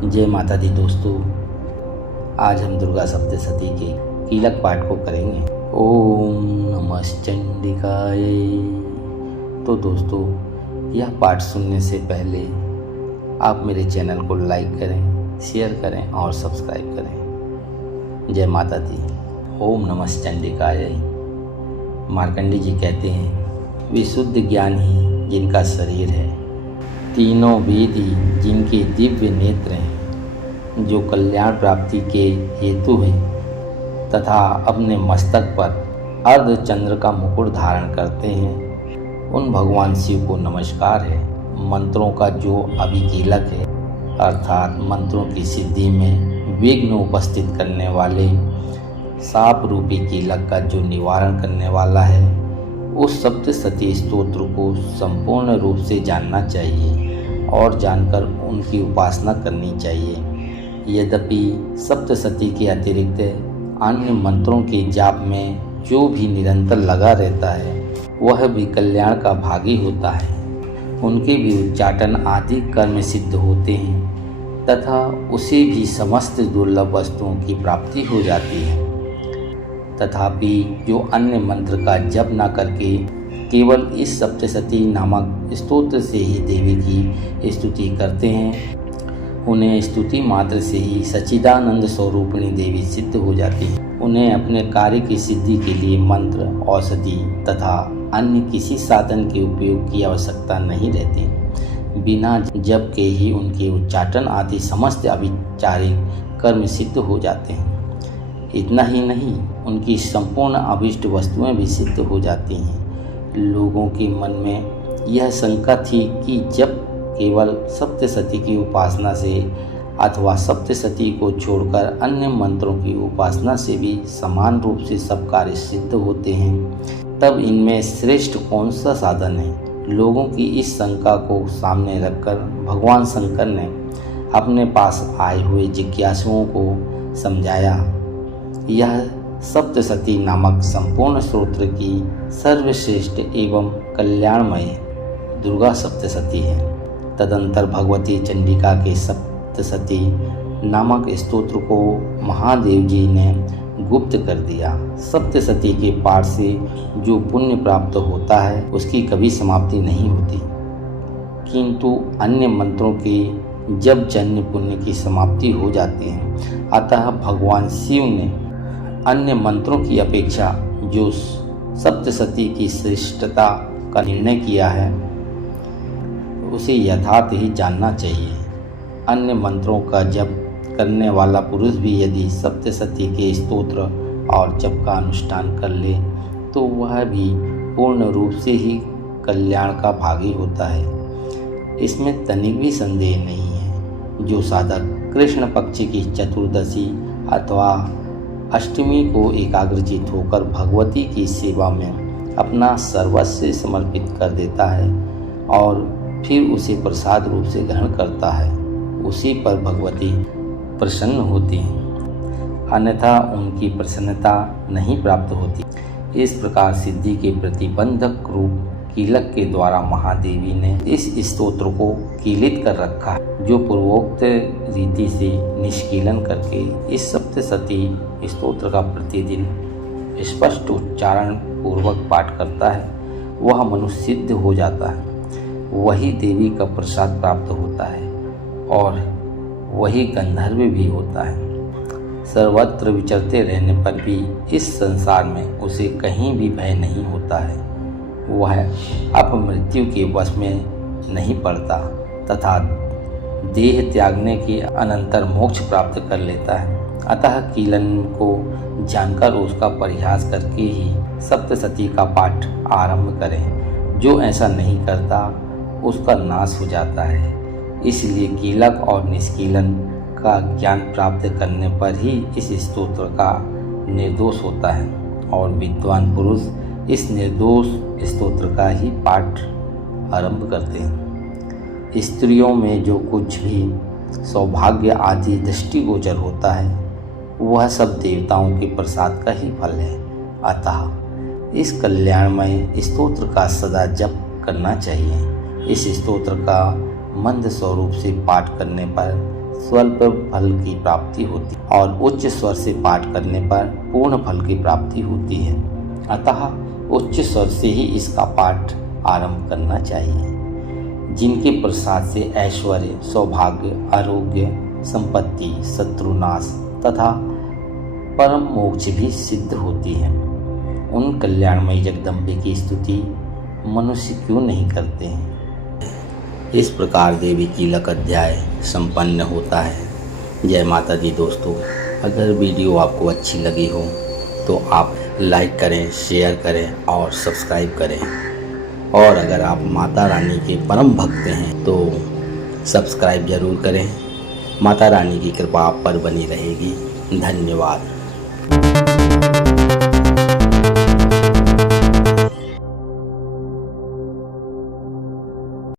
जय माता दी दोस्तों, आज हम दुर्गा सप्तशती के कीलक पाठ को करेंगे। ओम नमः चंडिकाय। तो दोस्तों, यह पाठ सुनने से पहले आप मेरे चैनल को लाइक करें, शेयर करें और सब्सक्राइब करें। जय माता दी। ओम नमः चंडिकाय। मार्कंडेय जी कहते हैं, विशुद्ध ज्ञान ही जिनका शरीर है, तीनों वेद ही जिनके दिव्य नेत्र हैं, जो कल्याण प्राप्ति के हेतु हैं तथा अपने मस्तक पर अर्धचंद्र का मुकुट धारण करते हैं, उन भगवान शिव को नमस्कार है। मंत्रों का जो अभिकीलक है, अर्थात मंत्रों की सिद्धि में विघ्न उपस्थित करने वाले साप रूपी कीलक का जो निवारण करने वाला है, उस सप्तशती स्तोत्र को संपूर्ण रूप से जानना चाहिए और जानकर उनकी उपासना करनी चाहिए। यद्यपि सप्तशती के अतिरिक्त अन्य मंत्रों के जाप में जो भी निरंतर लगा रहता है, वह भी कल्याण का भागी होता है। उनके भी उच्चाटन आदि कर्म सिद्ध होते हैं तथा उसे भी समस्त दुर्लभ वस्तुओं की प्राप्ति हो जाती है। तथापि जो अन्य मंत्र का जप न करके केवल इस सप्तशती नामक स्तोत्र से ही देवी की स्तुति करते हैं, उन्हें स्तुति मात्र से ही सच्चिदानंद स्वरूपिणी देवी सिद्ध हो जाती है। उन्हें अपने कार्य की सिद्धि के लिए मंत्र, औषधि तथा अन्य किसी साधन के उपयोग की आवश्यकता नहीं रहती। बिना जप के ही उनके उच्चाटन आदि समस्त अभिचारिक कर्म सिद्ध हो जाते हैं। इतना ही नहीं, उनकी संपूर्ण अभीष्ट वस्तुएं भी सिद्ध हो जाती हैं। लोगों के मन में यह शंका थी कि जब केवल सप्तशती की उपासना से अथवा सप्तशती को छोड़कर अन्य मंत्रों की उपासना से भी समान रूप से सब कार्य सिद्ध होते हैं, तब इनमें श्रेष्ठ कौन सा साधन है। लोगों की इस शंका को सामने रखकर भगवान शंकर ने अपने पास आए हुए जिज्ञासुओं को समझाया। यह सप्तशती नामक संपूर्ण स्तोत्र की सर्वश्रेष्ठ एवं कल्याणमय दुर्गा सप्तशती है। तदंतर भगवती चंडिका के सप्तशती नामक स्तोत्र को महादेव जी ने गुप्त कर दिया। सप्तशती के पाठ से जो पुण्य प्राप्त होता है, उसकी कभी समाप्ति नहीं होती, किंतु अन्य मंत्रों के जब जन्य पुण्य की समाप्ति हो जाती है। अतः भगवान शिव ने अन्य मंत्रों की अपेक्षा जो सप्तशती की श्रेष्ठता का निर्णय किया है, उसे यथार्थ ही जानना चाहिए। अन्य मंत्रों का जप करने वाला पुरुष भी यदि सप्तशती के स्तोत्र और जप का अनुष्ठान कर ले, तो वह भी पूर्ण रूप से ही कल्याण का भागी होता है। इसमें तनिक भी संदेह नहीं है। जो साधक कृष्ण पक्ष की चतुर्दशी अथवा अष्टमी को एकाग्रचित होकर भगवती की सेवा में अपना सर्वस्व समर्पित कर देता है और फिर उसे प्रसाद रूप से ग्रहण करता है, उसी पर भगवती प्रसन्न होती हैं, अन्यथा उनकी प्रसन्नता नहीं प्राप्त होती। इस प्रकार सिद्धि के प्रतिबंधक रूप कीलक के द्वारा महादेवी ने इस स्तोत्र को कीलित कर रखा है। जो पूर्वोक्त रीति से निष्कीलन करके इस सप्तशती स्तोत्र का प्रतिदिन स्पष्ट उच्चारण पूर्वक पाठ करता है, वह मनुष्य सिद्ध हो जाता है, वही देवी का प्रसाद प्राप्त होता है और वही गंधर्व भी होता है। सर्वत्र विचरते रहने पर भी इस संसार में उसे कहीं भी भय नहीं होता है। वह अपमृत्यु के वश में नहीं पड़ता तथा देह त्यागने के अनंतर मोक्ष प्राप्त कर लेता है। अतः कीलन को जानकर उसका परिहास करके ही सप्तशती का पाठ आरंभ करें। जो ऐसा नहीं करता, उसका नाश हो जाता है। इसलिए कीलक और निष्कीलन का ज्ञान प्राप्त करने पर ही इस स्तोत्र का निर्दोष होता है और विद्वान पुरुष इस निर्दोष स्तोत्र का ही पाठ आरंभ करते हैं। स्त्रियों में जो कुछ भी सौभाग्य आदि दृष्टिगोचर होता है, वह सब देवताओं के प्रसाद का ही फल है। अतः इस कल्याणमय स्तोत्र का सदा जप करना चाहिए। इस स्तोत्र का मंद स्वरूप से पाठ करने पर स्वल्प फल की प्राप्ति होती और उच्च स्वर से पाठ करने पर पूर्ण फल की प्राप्ति होती है। अतः उच्च स्वर से ही इसका पाठ आरंभ करना चाहिए। जिनके प्रसाद से ऐश्वर्य, सौभाग्य, आरोग्य, संपत्ति, शत्रुनाश तथा परम मोक्ष भी सिद्ध होती है, उन कल्याणमयी जगदम्बे की स्तुति मनुष्य क्यों नहीं करते हैं। इस प्रकार देवी कीलक अध्याय संपन्न होता है। जय माता दी दोस्तों, अगर वीडियो आपको अच्छी लगी हो तो आप लाइक करें, शेयर करें और सब्सक्राइब करें। और अगर आप माता रानी के परम भक्त हैं तो सब्सक्राइब जरूर करें। माता रानी की कृपा आप पर बनी रहेगी। धन्यवाद।